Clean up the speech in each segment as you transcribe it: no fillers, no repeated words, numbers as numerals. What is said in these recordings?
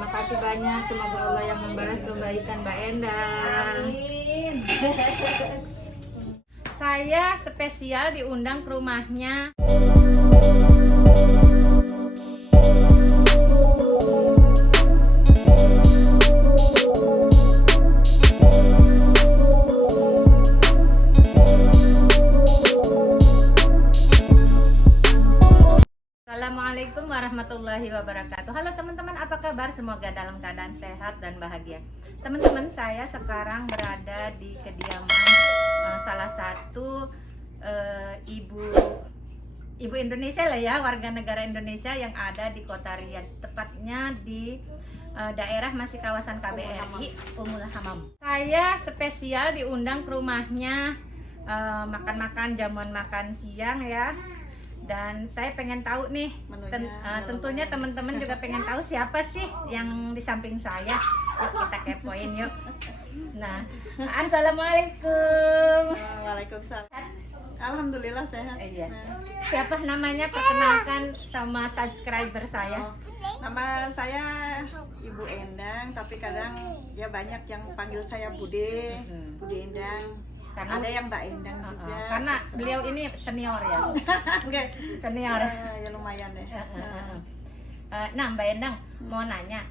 Terima kasih banyak. Semoga Allah yang membalas kebaikan Mbak Endang. Amin. Saya spesial diundang ke rumahnya. Assalamualaikum warahmatullahi wabarakatuh. Halo teman-teman, apa kabar? Semoga dalam keadaan sehat dan bahagia. Teman-teman, saya sekarang berada di kediaman salah satu ibu Indonesia lah ya, warga negara Indonesia yang ada di Kota Riyadh, tepatnya di daerah masih kawasan KBRI Ummul Hammam. Saya spesial diundang ke rumahnya makan-makan jamuan makan siang ya. Dan saya pengen tahu nih, tentunya teman-teman juga pengen tahu siapa sih yang di samping saya. Yuk kita kepoin yuk. Nah, assalamualaikum. Waalaikumsalam. Alhamdulillah sehat. Iya. Siapa namanya? Perkenalkan sama subscriber saya. Nama saya Ibu Endang, tapi kadang ya banyak yang panggil saya Bude, Bude Endang. Karena ada yang Mbak Endang juga. Karena beliau ini senior ya. Oke. Senior. Ya lumayan deh. Nah, Mbak Endang mau nanya,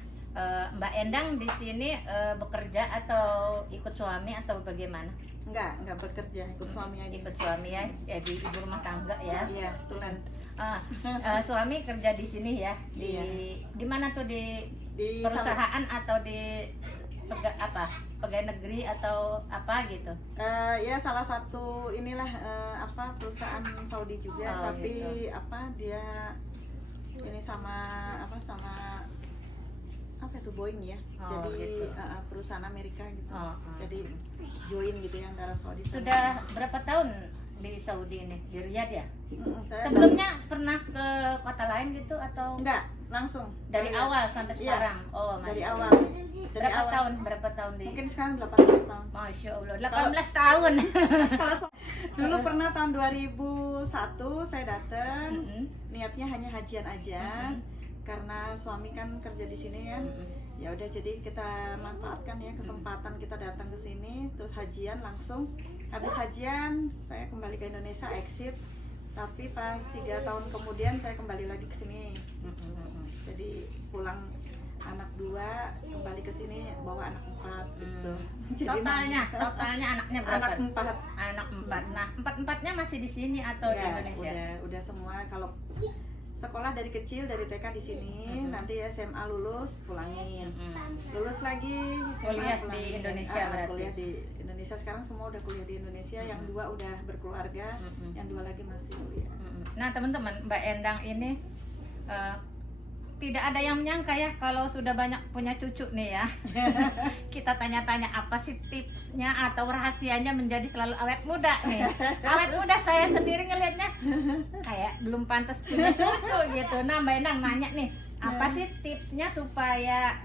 Mbak Endang di sini bekerja atau ikut suami atau bagaimana? Enggak bekerja, ikut suami aja. Ikut suami ya, jadi ibu rumah tangga ya. Iya, betulan. Suami kerja di sini ya, di mana tuh, di perusahaan atau di pegawai negeri atau apa gitu? Ya salah satu inilah perusahaan Saudi juga, tapi gitu. Dia ini sama itu Boeing ya. Jadi gitu. Perusahaan Amerika gitu. Jadi join gitu ya antara Saudi. Sudah berapa tahun di Saudi ini, di Riyadh ya? Sebelumnya pernah ke kota lain gitu atau enggak? Langsung dari awal sampai sekarang. Oh, dari awal. Berapa tahun di? Mungkin sekarang 18 tahun. Masya Allah, 18 tahun. Dulu pernah tahun 2001 saya datang. Niatnya hanya hajian aja. Karena suami kan kerja di sini ya. Ya udah, jadi kita manfaatkan ya kesempatan kita datang ke sini, terus hajian langsung. Habis hajian saya kembali ke Indonesia, exit. Tapi pas 3 tahun kemudian saya kembali lagi ke sini. Jadi pulang anak 2, kembali ke sini bawa anak 4 gitu. Jadi Totalnya anaknya berapa? Anak 4. Nah, 4-4-nya masih di sini atau di Indonesia? Udah semua. Kalau sekolah dari kecil, dari TK di sini, nanti SMA lulus pulangin, lulus lagi kuliah di Indonesia. Berarti kuliah di Indonesia. Sekarang semua udah kuliah di Indonesia. Yang 2 udah berkeluarga, yang 2 lagi masih kuliah. Nah teman-teman, Mbak Endang ini tidak ada yang menyangka ya kalau sudah banyak punya cucu nih ya. Kita tanya-tanya apa sih tipsnya atau rahasianya menjadi selalu awet muda nih. Awet muda, saya sendiri ngelihatnya kayak belum pantas punya cucu gitu. Nah Mbak Endang nanya nih, apa sih tipsnya supaya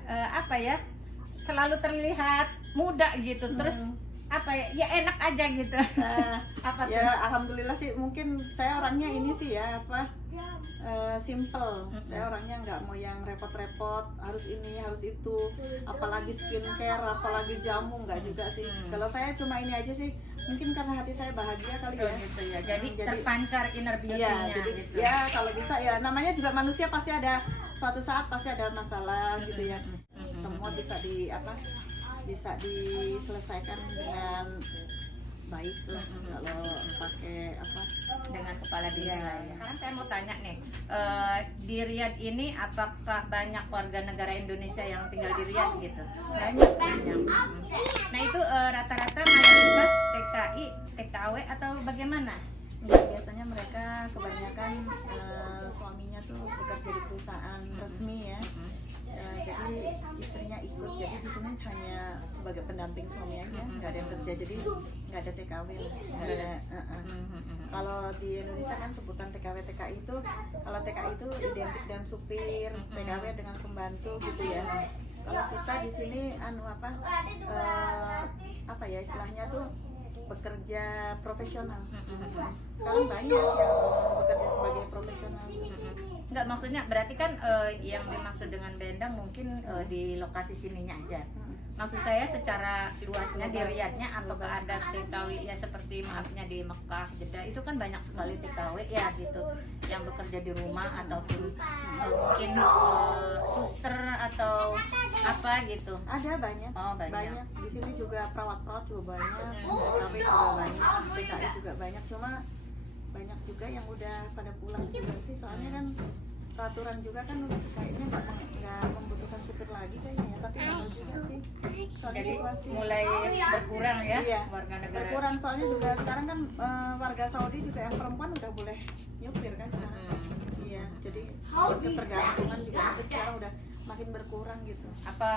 selalu terlihat muda gitu, terus ya enak aja gitu. Apa tuh? Ya alhamdulillah sih, mungkin saya orangnya ini sih ya simple. Saya orangnya nggak mau yang repot-repot, harus ini harus itu, apalagi skincare, apalagi jamu, nggak juga sih. Kalau saya cuma ini aja sih, mungkin karena hati saya bahagia kali ya. Gitu ya. Jadi terpancar inner beauty-nya gitu. Ya kalau bisa ya, namanya juga manusia, pasti ada suatu saat pasti ada masalah gitu ya. Semua bisa diselesaikan dengan baik lah kalau pakai dengan kepala dingin lah ya. Sekarang saya mau tanya nih, di Riyadh ini apakah banyak warga negara Indonesia yang tinggal di Riyadh gitu? Banyak. Nah itu rata-rata mayoritas TKI, TKW atau bagaimana? Biasanya mereka kebanyakan suaminya tuh bekerja di perusahaan resmi ya. Jadi istrinya ikut, jadi di sini hanya sebagai pendamping suami aja, nggak ada yang kerja, jadi nggak ada TKW, nggak ada. Kalau di Indonesia kan sebutan TKW TKI itu, kalau TKI itu identik dengan supir, TKW dengan pembantu gitu ya. Kalau kita di sini istilahnya tuh bekerja profesional. Sekarang banyak yang bekerja sebagai profesional. Enggak, maksudnya berarti kan yang dimaksud dengan bendang mungkin di lokasi sininya aja. Maksud saya secara luasnya di Riyadhnya apakah ada TKW ya seperti maafnya di Mekah, Jeddah itu kan banyak sekali TKW ya gitu yang bekerja di rumah ataupun mungkin suster atau apa gitu. Ada banyak. Oh, banyak. Di sini juga perawat-perawat juga banyak, TKW juga banyak, PKI juga banyak. Cuma banyak juga yang udah pada pulang juga sih, soalnya kan peraturan juga kan udah kayaknya nggak membutuhkan supir lagi kayaknya ya, tapi nggak tahu juga sih. Soalnya Jadi situasi mulai berkurang ya iya, warga negara. berkurang soalnya juga sekarang kan warga Saudi juga yang perempuan udah boleh nyupir kan sekarang. Iya, jadi ketergantungan juga mungkin sekarang udah makin berkurang gitu. Apa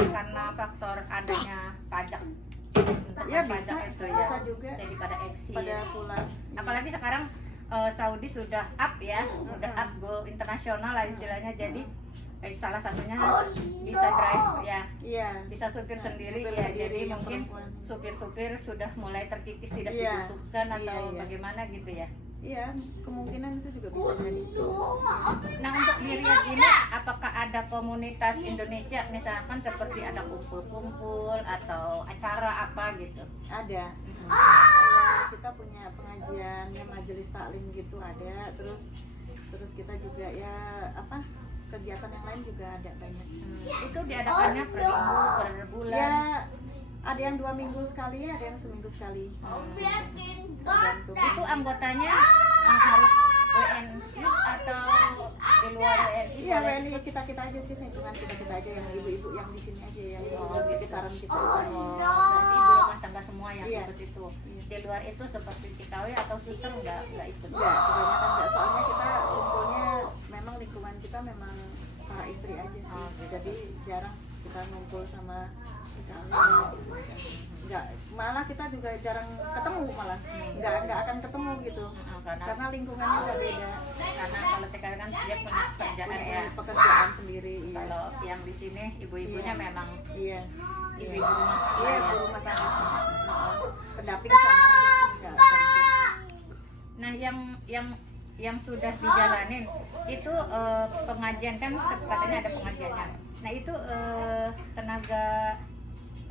karena faktor adanya pajak untuk Ya pajak bisa, itu bisa ya. juga. Jadi pada eksis. Pada pulang. Apalagi sekarang Saudi sudah up ya, udah up go internasional lah istilahnya. Jadi salah satunya bisa drive ya, Iya. bisa supir sendiri Supir ya. sendiri Jadi yang mungkin perempuan. supir-supir sudah mulai terkikis tidak Iya. dibutuhkan atau Iya. bagaimana gitu ya. Iya, kemungkinan itu juga bisa jadi sih. Nah untuk di Riyadh ini apakah ada komunitas Indonesia misalkan seperti ada kumpul-kumpul atau acara apa gitu? Ada. Kayak kita punya pengajiannya majelis taklim gitu ada, terus kita juga ya apa kegiatan yang lain juga ada banyak. Itu diadakannya per minggu, per bulan? Ya ada yang 2 minggu sekali, ada yang seminggu sekali. Tergantung. Itu anggotanya harus WNI atau di luar WNI? Iya, boleh WNI ikut? kita aja sih, lingkungan kita aja yang ibu-ibu yang di sini aja yang di sekitaran kita. Berarti ibu rumah tangga semua yang Iya. ikut itu. Di luar itu seperti TKW atau suster nggak ikut? Enggak, kebanyakan enggak. Soalnya kita kumpulnya memang lingkungan kita memang para istri aja sih. Oh, gitu. Jadi jarang kita ngumpul sama TKW. Enggak, malah kita juga jarang ketemu malah. Enggak akan ketemu gitu. Karena lingkungannya udah beda. Karena kalau TKW kan dia punya kerjaan Punya ya. pekerjaan sendiri. Iya. Kalau yang di sini ibu-ibunya Iya. memang Iya. ibu-ibu rumah tangga Iya, ya. ibu rumah tangga. Pendamping suaminya di sini enggak kerja. Nah, yang sudah dijalanin itu pengajian kan katanya ada pengajiannya. Nah, itu tenaga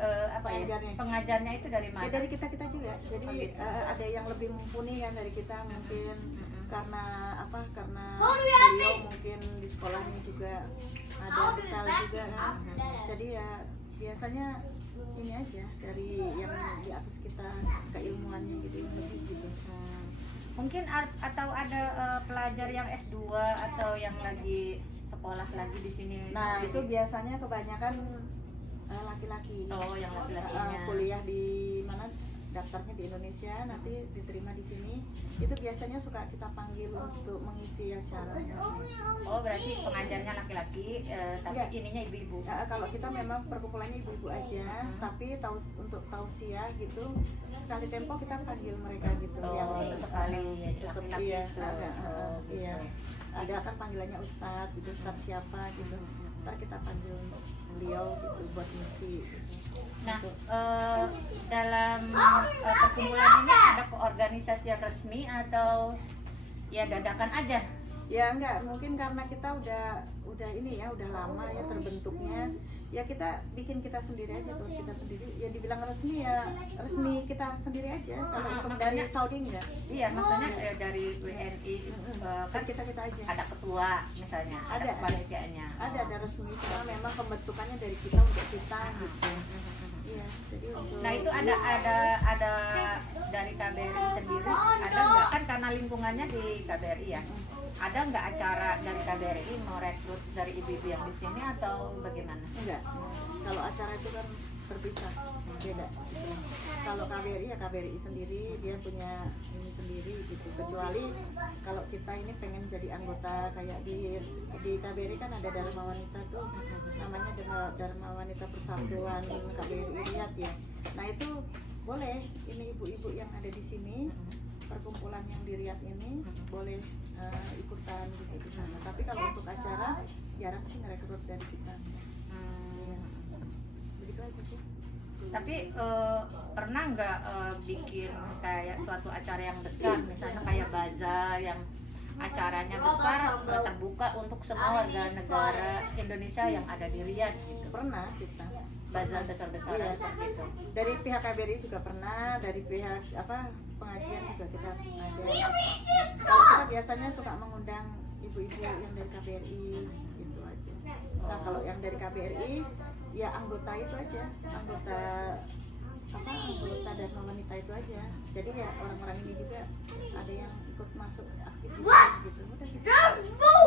apa ya? Pengajarnya. Pengajarnya itu dari mana? Ya dari kita juga. Jadi Oh, gitu. ada yang lebih mumpuni kan dari kita mungkin karena apa? Karena beliau mungkin di sekolahnya juga ada bekal juga kan. Jadi ya biasanya ini aja dari yang di atas kita keilmuannya gitu yang lebih gitu. Mungkin atau ada pelajar yang S2 atau yang lagi sekolah lagi di sini. Nah itu biasanya kebanyakan laki-laki. Oh, yang laki-lakinya. Kuliah di mana? Daftarnya di Indonesia, nanti diterima di sini. Itu biasanya suka kita panggil untuk mengisi acara. Oh, berarti pengajarnya laki-laki, tapi Enggak. ininya ibu-ibu. Kalau kita memang perkumpulannya ibu-ibu aja, tapi untuk tausiah gitu, sekali tempo kita panggil mereka gitu. Oh, yang sekali tetap laki-laki iya, itu. iya. Ada kan panggilannya ustadz, gitu, ustadz siapa gitu. Ntar kita panggil beliau gitu buat ngisi. Nah, Gitu. dalam perkumpulan ini ada keorganisasian resmi atau ya dadakan aja? Ya enggak, mungkin karena kita udah ini ya, udah lama ya terbentuknya. Ya kita bikin kita sendiri aja, kalau kita sendiri ya dibilang resmi ya resmi kita sendiri aja. Kalau untuk dari Saudi enggak. Iya, maksudnya dari WNI kan Kita aja. ada ketua misalnya, ada Ada. kepanitiaannya. Ada resmi, cuma memang pembentukannya dari kita untuk kita gitu. Iya, jadi untuk Nah, itu ada dari KBRI sendiri, ada nggak kan karena lingkungannya di KBRI ya? Ada nggak acara dari KBRI mau rekrut dari ibu-ibu yang di sini atau bagaimana? enggak. Kalau acara itu kan terpisah, beda. Kalau KBRI ya KBRI sendiri, dia punya ini sendiri gitu. Kecuali kalau kita ini pengen jadi anggota kayak di KBRI kan ada Dharma Wanita tuh, namanya Dharma Wanita Persatuan KBRI Riyadh ya. Nah itu boleh, ini ibu-ibu yang ada di sini, perkumpulan yang di Riyadh ini boleh ikutan gitu di sana. Tapi kalau untuk acara jarang sih ngerekrut dari kita. Begitu aja sih. Tapi pernah nggak bikin kayak suatu acara yang besar, misalnya kayak bazar yang acaranya besar, terbuka untuk semua warga negara Indonesia yang ada di Riyadh gitu. Pernah kita Bazar besar-besaran Iya. seperti itu. dari pihak KBRI juga pernah, dari pihak pengajian juga kita ada. Kalau kita biasanya suka mengundang ibu-ibu yang dari KBRI gitu aja. Nah kalau yang dari KBRI ya anggota itu aja, anggota Dharma Wanita itu aja. Jadi ya orang-orang ini juga ada yang ikut masuk aktif di sini gitu. Udah gitu.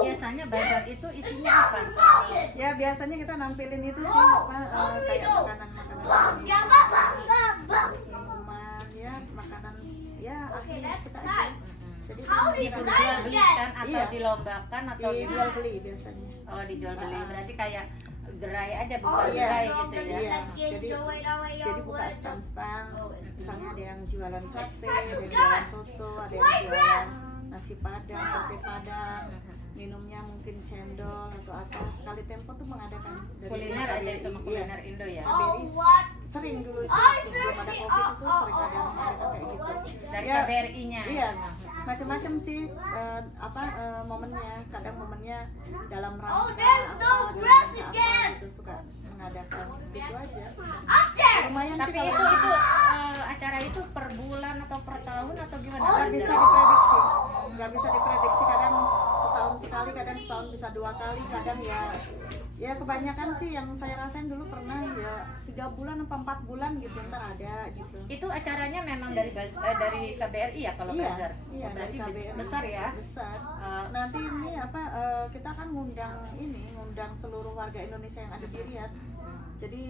Biasanya bazar itu isinya apa? Ya biasanya kita nampilin itu sih kayak makanan-makanan terus minuman ya, makanan ya asli kita aja. Jadi Dijual belikan atau Iya. dilombakan atau dijual beli biasanya. Oh, dijual beli. Berarti kayak gerai aja, bukan Iya. gerai gitu ya. Iya. Jadi buka stand-stand, misalnya ada yang jualan sate, ada yang jualan soto, ada yang jualan nasi padang, sate padang, minumnya mungkin cendol atau apa. Sekali tempo tuh mengadakan dari Kuliner aja itu mah Iya. kuliner Indo ya. KBRI sering dulu itu waktu belum ada covid itu sering ada mengadakan kayak gitu. Dari Ya, KBRI-nya. Iya, macam-macam sih momennya. Kadang momennya dalam rangka dalam rangka gitu suka mengadakan gitu aja. Lumayan Tapi sih itu kalau acara itu per bulan atau per tahun atau gimana? nggak bisa diprediksi, nggak bisa diprediksi. Kadang setahun sekali, kadang setahun bisa 2 kali, kadang ya kebanyakan sih yang saya rasain dulu pernah ya 3 bulan atau 4 bulan gitu ntar ada gitu. Itu acaranya memang dari KBRI ya kalau Iya, bazar? iya, Berarti dari KBRI. besar ya? Besar. Eh, Nanti ini kita kan ngundang seluruh warga Indonesia yang ada di Riyadh. Jadi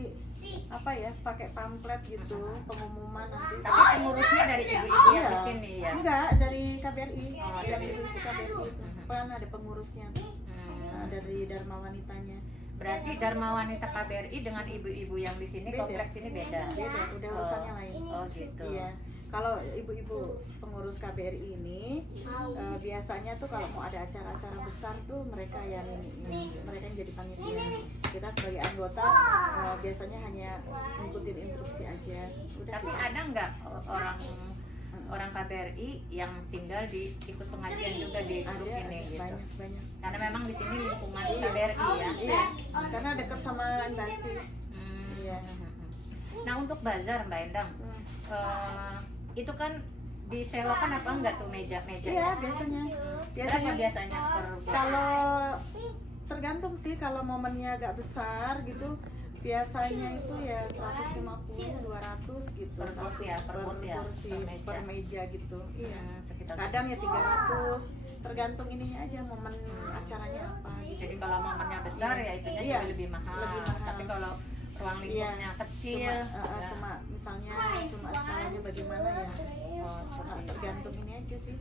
pakai pamflet gitu pengumuman nanti. Tapi pengurusnya dari ibu-ibu yang di Iya. sini ya? Enggak, dari KBRI. Oh, Yang dari- itu KBRI itu. Kan ada pengurusnya tuh. Nah, dari Dharma Wanitanya. Berarti Dharma Wanita KBRI dengan ibu-ibu yang di sini Beda. kompleks ini beda? Beda, udah urusannya lain. Oh gitu. Iya. Kalau ibu-ibu pengurus KBRI ini biasanya tuh kalau mau ada acara-acara besar tuh mereka yang jadi panitia. Kita sebagai anggota biasanya hanya ngikutin instruksi aja. Udah. Tapi ada nggak orang KBRI yang tinggal di ikut pengajian juga di grup ada ini gitu? banyak. Karena memang di sini lingkungan KBRI ya. Iya. Karena dekat sama Embasi. Hmm. Iya. Nah untuk bazar Mbak Endang, itu kan disewakan apa enggak tuh meja-meja? Iya, biasanya. Berapa biasanya per bulan? Kalau tergantung sih, kalau momennya agak besar gitu biasanya itu ya 150 200 gitu Per booth ya, per booth ya, kursi, per meja. per meja gitu. Iya. Sekitar Kadang ya 300, tergantung ininya aja momen acaranya apa gitu. Jadi kalau momennya besar ya itunya Iya, juga lebih mahal. lebih mahal. Tapi kalau ruang lingkupnya kecil, Cuma misalnya skalanya bagaimana ya. Tergantung ini aja sih.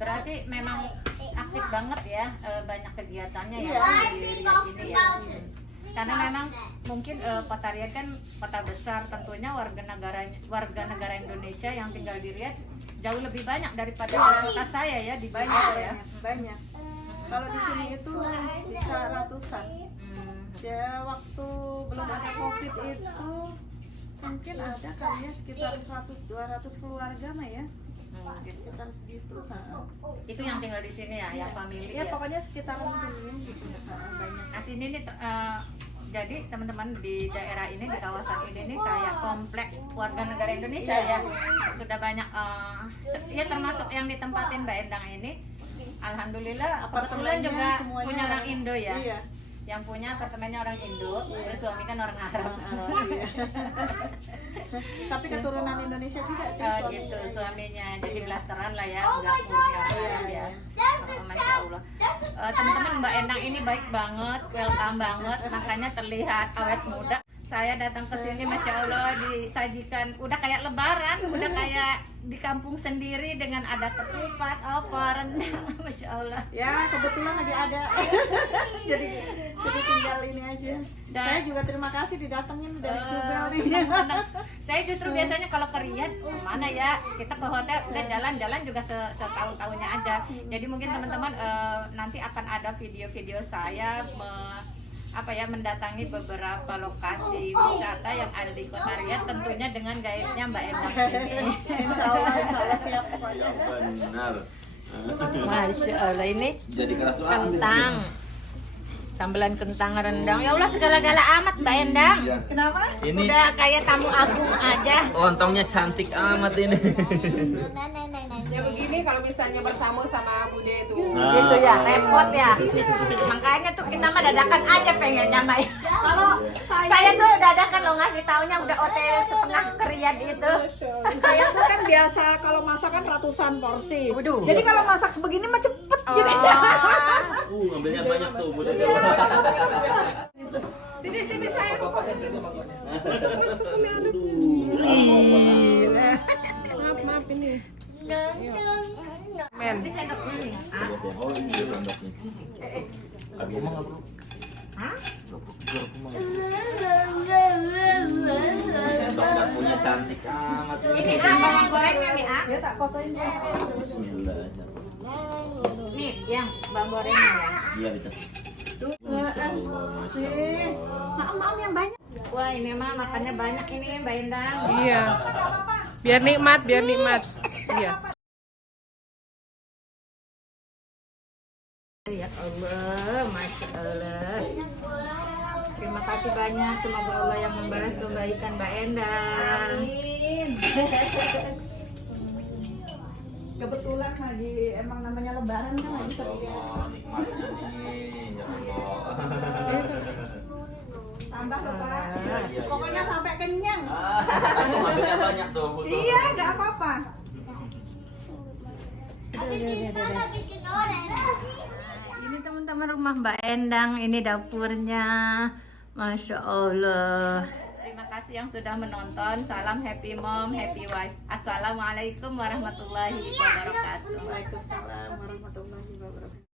berarti memang aktif banget ya, banyak kegiatannya ya Iya. di Riyadh ini ya. Karena memang mungkin kota Riyadh kan kota besar, tentunya warga negara Indonesia yang tinggal di Riyadh jauh lebih banyak daripada kota saya ya, di banyak ya. Banyak. Kalau di sini itu bisa ratusan. Ya waktu belum ada covid itu mungkin ada kali ya sekitar 100-200 keluarga mah ya, Gitu. sekitar segitu. Itu yang tinggal di sini ya, yang family Ya ya. pokoknya sekitaran sini gitu. Banyak. Nah sini nih jadi teman-teman di daerah ini, di kawasan ini nih kayak kompleks warga negara Indonesia Iya. ya. Sudah banyak ya termasuk yang ditempatin Mbak Endang ini. Alhamdulillah kebetulan Apartemennya juga semuanya punya orang Indo ya. Iya. Yang punya apartemennya orang Indo, Iya. terus suami kan orang Arab. Iya. Tapi keturunan Indonesia juga sih Oh suaminya. gitu suaminya, jadi Iya. blasteran lah ya, nggak murni orang Arab ya. Masya Allah. Teman-teman Mbak Endang ini baik banget, welcome banget, makanya terlihat awet muda. Saya datang ke sini, Masya Allah, disajikan, udah kayak lebaran, udah kayak di kampung sendiri dengan ada ketupat, rendang, Masya Allah. Ya kebetulan lagi ada. jadi tinggal ini aja. Saya juga terima kasih didatengin dari Jubel nih. Senang-senang. Saya justru biasanya kalau ke Riyadh, mana ya, kita ke hotel udah jalan-jalan juga setahun-tahunnya aja. Jadi mungkin teman-teman nanti akan ada video-video saya mendatangi beberapa lokasi wisata yang ada di Kota Riyadh, tentunya dengan guide-nya Mbak Endang ini. Insya Allah siap pokoknya. Benar. Masya Allah, ini Jadi keras tuh kentang. Sambelan kentang rendang. Ya Allah, segala-gala amat Mbak Endang. Iya. Kenapa? Ini Udah kayak tamu agung aja. lontongnya cantik amat ini. Ya begini kalau misalnya bertamu sama Bude itu. Gitu ya, repot ya. Makanya tuh kita mah dadakan aja pengennya Mbak. Kalau Saya tuh dadakan lo ngasih taunya udah OTW setengah kerian itu. saya tuh kan biasa kalau masak kan ratusan porsi. Waduh. Jadi kalau masak sebegini mah cepet Oh. gitu. Ngambilnya banyak tuh, Bude. Sini saya. Maaf ini. Men. Ini sendoknya nih. Ah. Oh, ini sendoknya. Abi emang enggak perlu. Hah? Sendoknya punya cantik amat. Ini bawang gorengnya nih, ah. Ya tak fotoin ya. Bismillah. Nih, yang bawang gorengnya ya. Iya, Bita. Maaf yang banyak. Wah, ini mah makannya banyak ini Mbak Endang. Iya. Biar nikmat, biar nikmat. Iya. Ya Allah, Masya Allah. Terima kasih banyak, semoga Allah yang membalas kebaikan Mbak Endang. Kebetulan lagi emang namanya lebaran kan lagi sepi. Nikmatnya nih, ya Allah. Tambah loh Pak. Iya. Pokoknya sampai kenyang. Ngambilnya banyak tuh, betul. Iya, nggak apa-apa. Ini teman-teman rumah Mbak Endang, ini dapurnya. Masya Allah. Terima kasih yang sudah menonton. Salam happy mom, happy wife. Assalamualaikum warahmatullahi wabarakatuh. Waalaikumsalam warahmatullahi wabarakatuh.